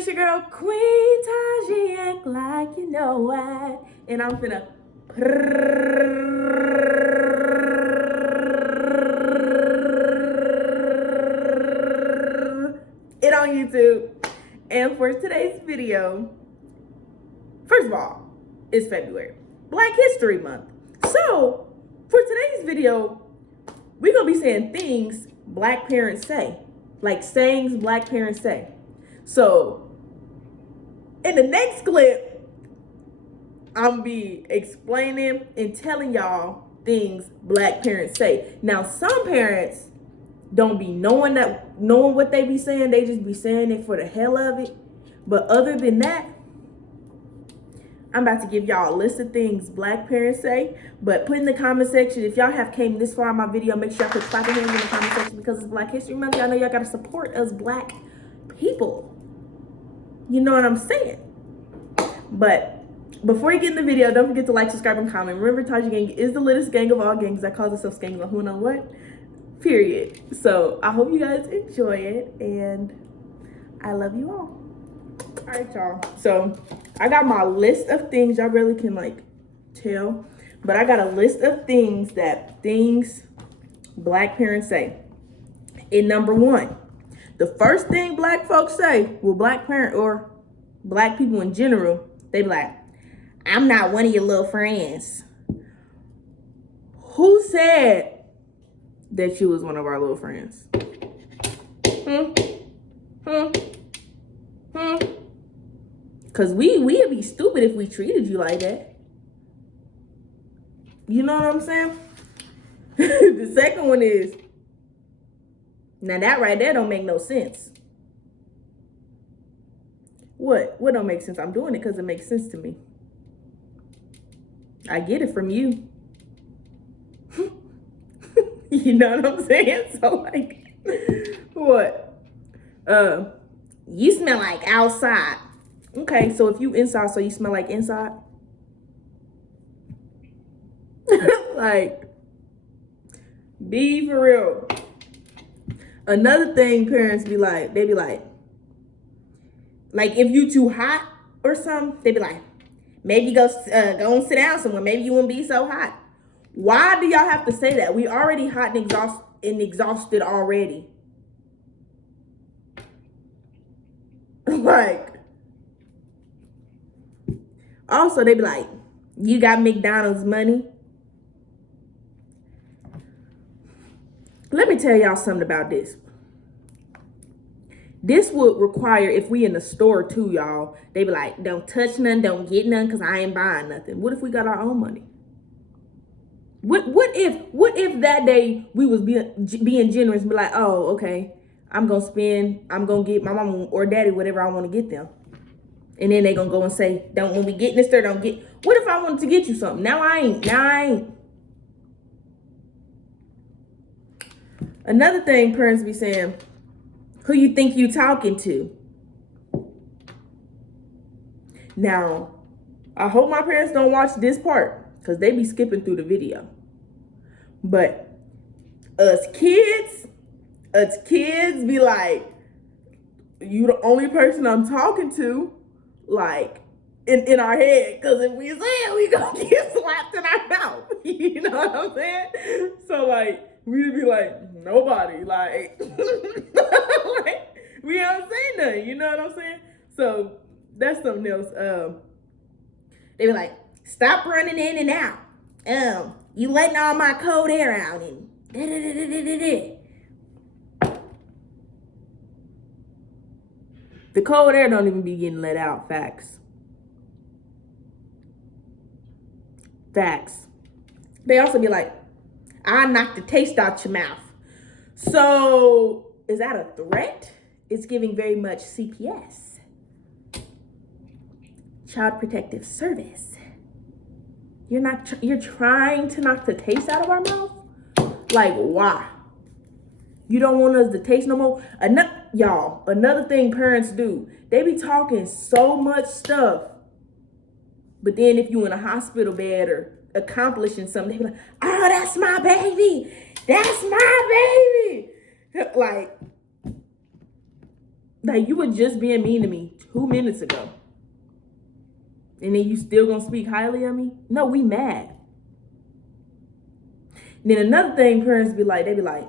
It's your girl, Queen Taji, act like you know what. And I'm finna it on YouTube. And for today's video, first of all, it's February, Black History Month. So for today's video, we're gonna be saying things Black parents say, like sayings Black parents say. So in the next clip, I'm gonna be explaining and telling y'all things Black parents say. Now, some parents don't be knowing what they be saying. They just be saying it for the hell of it. But other than that, I'm about to give y'all a list of things Black parents say. But put in the comment section, if y'all have came this far in my video, make sure y'all put clap your hands in the comment section because it's Black History Month. Y'all know y'all gotta support us Black people. You know what I'm saying? But before you get in the video, don't forget to like, subscribe, and comment. Remember, Taji Gang is the littest gang of all gangs that calls itself gangs on who know what. Period. So I hope you guys enjoy it, and I love you all. All right, y'all. So I got my list of things. Y'all really can like tell, but I got a list of things Black parents say. In number one, the first thing Black folks say, well, Black parent or Black people in general, they be like, I'm not one of your little friends. Who said that you was one of our little friends? Because we'd be stupid if we treated you like that. You know what I'm saying? The second one is, now that right there don't make no sense. What don't make sense? I'm doing it because it makes sense to me. I get it from you. You know what I'm saying? So like, what? You smell like outside. Okay, so if you inside, so you smell like inside? Like, be for real. Another thing parents be like, they be like if you too hot or something, they be like, maybe go and sit down somewhere. Maybe you won't be so hot. Why do y'all have to say that? We already hot and exhausted already. Like, also they be like, you got McDonald's money? Let me tell y'all something about this. This would require, if we in the store too, y'all, they be like, don't touch none, don't get none, because I ain't buying nothing. What if we got our own money? What if that day we was being generous and be like, oh, okay, I'm going to get my mama or daddy whatever I want to get them. And then they going to go and say, don't, when we get in the store, don't get. What if I wanted to get you something? Now I ain't. Another thing parents be saying, who you think you talking to? Now, I hope my parents don't watch this part because they be skipping through the video. But us kids be like, you the only person I'm talking to, like, in our head. Because if we say it, we gonna get slapped in our mouth. You know what I'm saying? So, like, we'd be like, nobody, like, like, we don't say nothing, you know what I'm saying? So that's something else. They be like, stop running in and out. You letting all my cold air out and the cold air don't even be getting let out. Facts. They also be like, I knock the taste out your mouth. So is that a threat? It's giving very much CPS. Child Protective Service. You're trying to knock the taste out of our mouth? Like, why? You don't want us to taste no more? Another thing parents do, they be talking so much stuff, but then if you in a hospital bed or accomplishing something, they be like, oh, that's my baby. That's my baby. Like, Like, you were just being mean to me 2 minutes ago. And then you still gonna speak highly of me? No, we mad. And then another thing parents be like, they be like,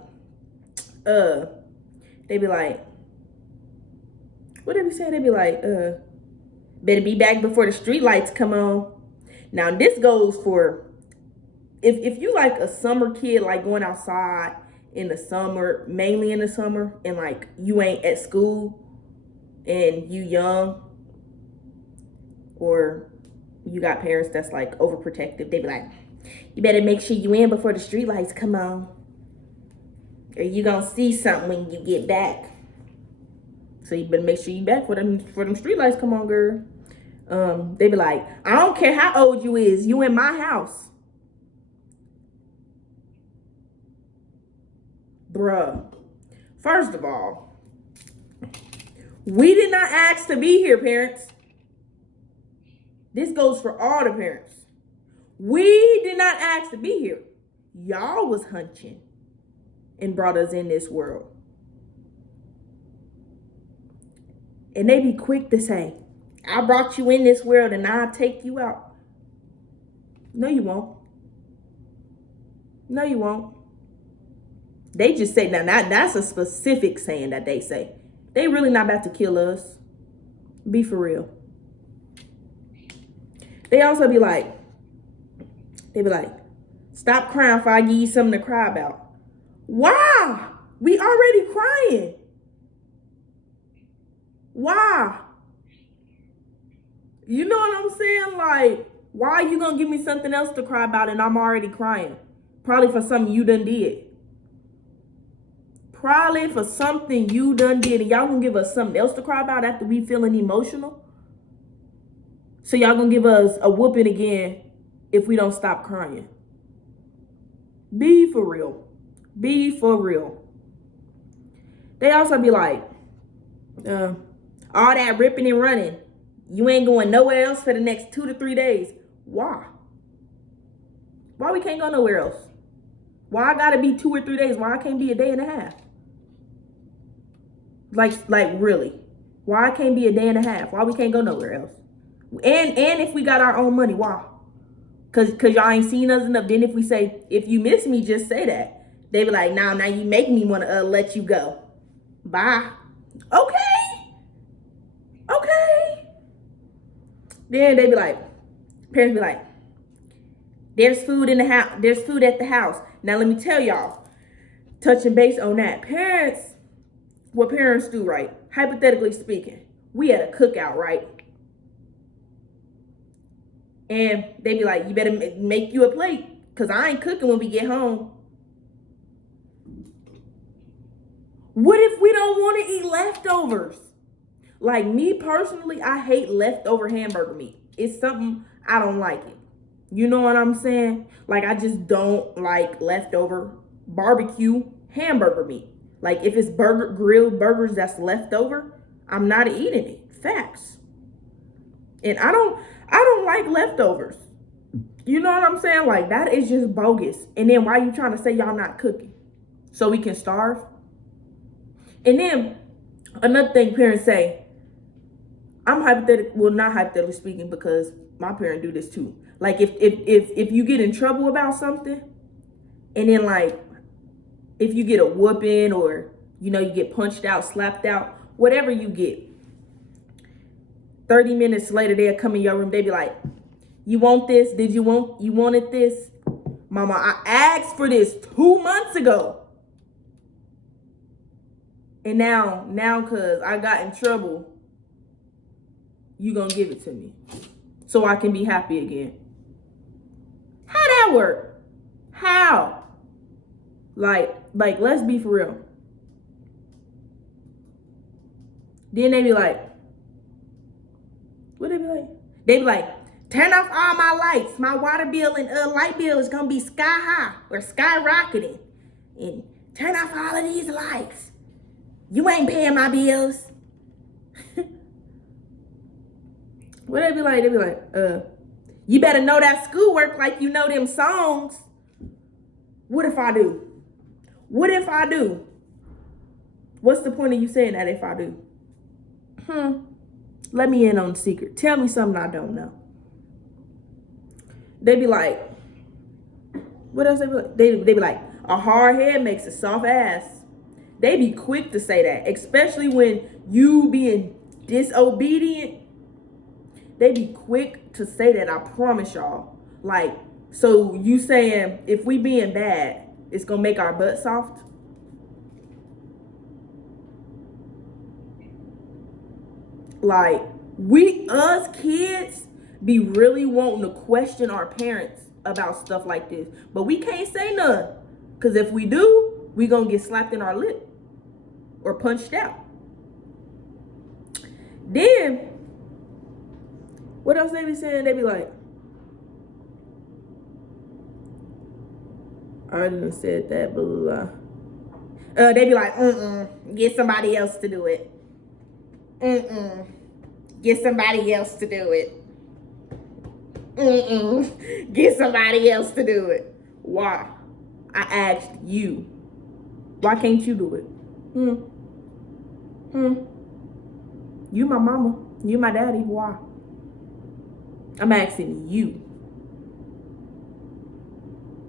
what did we say? They be like, better be back before the street lights come on. Now this goes for, if you like a summer kid, like going outside in the summer, mainly in the summer, and like you ain't at school and you young, or you got parents that's like overprotective, they be like, you better make sure you in before the street lights come on, or you gonna see something when you get back. So you better make sure you back for them street lights come on, girl. They be like, I don't care how old you is, you in my house. Bruh, first of all, we did not ask to be here, parents. This goes for all the parents. We did not ask to be here. Y'all was hunching and brought us in this world. And they be quick to say, I brought you in this world and I'll take you out. No, you won't. No, you won't. They just say, now that's a specific saying that they say. They really not about to kill us. Be for real. They also be like, stop crying before I give you something to cry about. Why? We already crying. Why? You know what I'm saying? Like, why are you gonna give me something else to cry about and I'm already crying? Probably for something you done did. Probably for something you done did. And y'all gonna give us something else to cry about after we feeling emotional? So y'all gonna give us a whooping again if we don't stop crying? Be for real. Be for real. They also be like, all that ripping and running, you ain't going nowhere else for the next 2 to 3 days. Why? Why we can't go nowhere else? Why I gotta be 2 or 3 days? Why I can't be a day and a half? Like really? Why I can't be a day and a half? Why we can't go nowhere else? And if we got our own money, why? Cause y'all ain't seen us enough. Then if we say, if you miss me, just say that. They be like, now you make me want to let you go. Bye. Okay. Then they be like, parents be like, there's food in the house. There's food at the house. Now let me tell y'all, touching base on that. Parents, what parents do, right? Hypothetically speaking, we had a cookout, right? And they be like, you better make you a plate because I ain't cooking when we get home. What if we don't want to eat leftovers? Like me personally, I hate leftover hamburger meat. It's something, I don't like it. You know what I'm saying? Like I just don't like leftover barbecue hamburger meat. Like if it's grilled burgers that's leftover, I'm not eating it. Facts. And I don't like leftovers. You know what I'm saying? Like that is just bogus. And then why you trying to say y'all not cooking? So we can starve? And then another thing parents say, I'm not hypothetically speaking because my parents do this too. Like if you get in trouble about something, and then like if you get a whooping or you get punched out, slapped out, whatever you get, 30 minutes later they'll come in your room, they be like, you want this? You wanted this? Mama, I asked for this 2 months ago. And now cause I got in trouble, you gonna give it to me so I can be happy again. How that work? How? Like let's be for real. Then they be like, what they be like? They be like, turn off all my lights. My water bill and light bill is gonna be sky high or skyrocketing. And turn off all of these lights. You ain't paying my bills. What they be like? They be like, you better know that schoolwork like you know them songs. What if I do? What if I do? What's the point of you saying that if I do? Let me in on the secret. Tell me something I don't know. They be like, what else they be like? They be like, a hard head makes a soft ass. They be quick to say that, especially when you being disobedient. They be quick to say that, I promise y'all. Like, so you saying if we being bad, it's gonna make our butt soft? Like, us kids be really wanting to question our parents about stuff like this. But we can't say none. Because if we do, we gonna get slapped in our lip or punched out. Then, what else they be saying? They be like, I done said that, blah, blah, blah. They be like, get somebody else to do it. Get somebody else to do it. Get somebody else to do it. Why? I asked you. Why can't you do it? You my mama. You my daddy. Why? I'm asking you.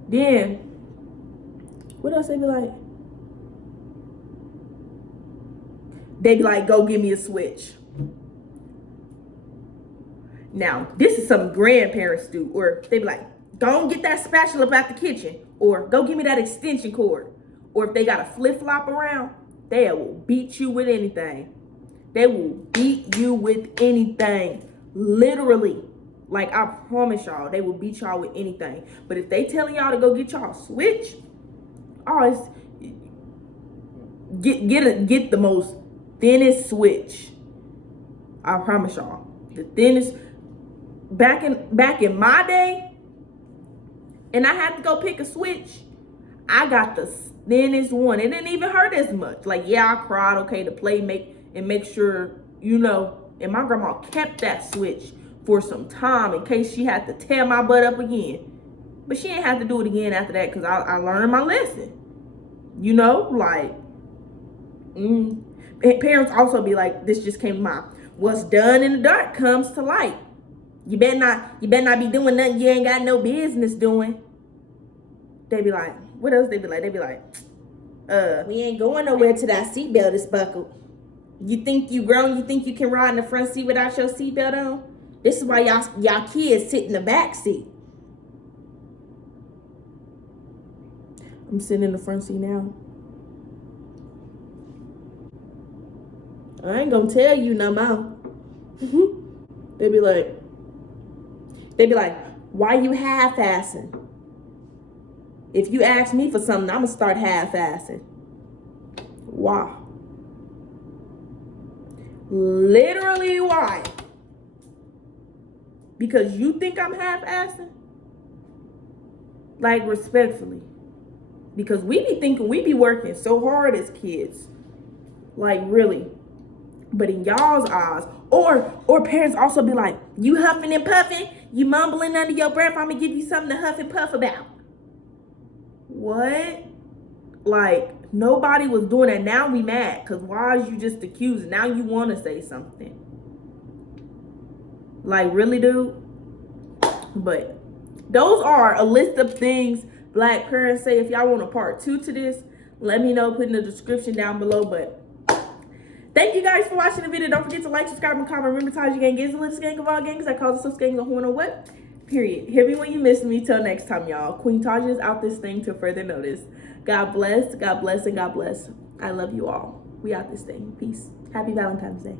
Then, what else they be like? They be like, go give me a switch. Now, this is something grandparents do. Or they be like, don't get that spatula up out the kitchen. Or go give me that extension cord. Or if they got a flip-flop around, they will beat you with anything. They will beat you with anything. Literally. Like, I promise y'all, they will beat y'all with anything. But if they telling y'all to go get y'all a switch, oh, it's get the most thinnest switch. I promise y'all. The thinnest. Back in my day, and I had to go pick a switch, I got the thinnest one. It didn't even hurt as much. Like, yeah, I cried, okay, to make sure, you know, and my grandma kept that switch for some time in case she had to tear my butt up again. But she didn't have to do it again after that because I learned my lesson. You know, like, parents also be like, this just came to mind. What's done in the dark comes to light. You better not be doing nothing you ain't got no business doing. They be like, what else they be like? They be like, we ain't going nowhere till that seatbelt is buckled. You think you grown? You think you can ride in the front seat without your seatbelt on? This is why y'all kids sit in the back seat. I'm sitting in the front seat now. I ain't gonna tell you no more. They be like, why you half-assing? If you ask me for something, I'm gonna start half-assing. Why? Literally why? Because you think I'm half-assing? Like, respectfully. Because we be thinking we be working so hard as kids. Like, really. But in y'all's eyes, or parents also be like, you huffing and puffing, you mumbling under your breath, I'm gonna give you something to huff and puff about. What? Like, nobody was doing that. Now we mad, because why is you just accusing? Now you want to say something. Like, really, dude? But those are a list of things Black parents say. If y'all want a part 2 to this, let me know. Put in the description down below. But thank you guys for watching the video. Don't forget to like, subscribe, and comment. Remember, Taja Gang is the littlest gang of all gangs. I call the sus gangs a who and what? Period. Hear me when you miss me. Till next time, y'all. Queen Taja is out this thing till further notice. God bless, and God bless. I love you all. We out this thing. Peace. Happy Valentine's Day.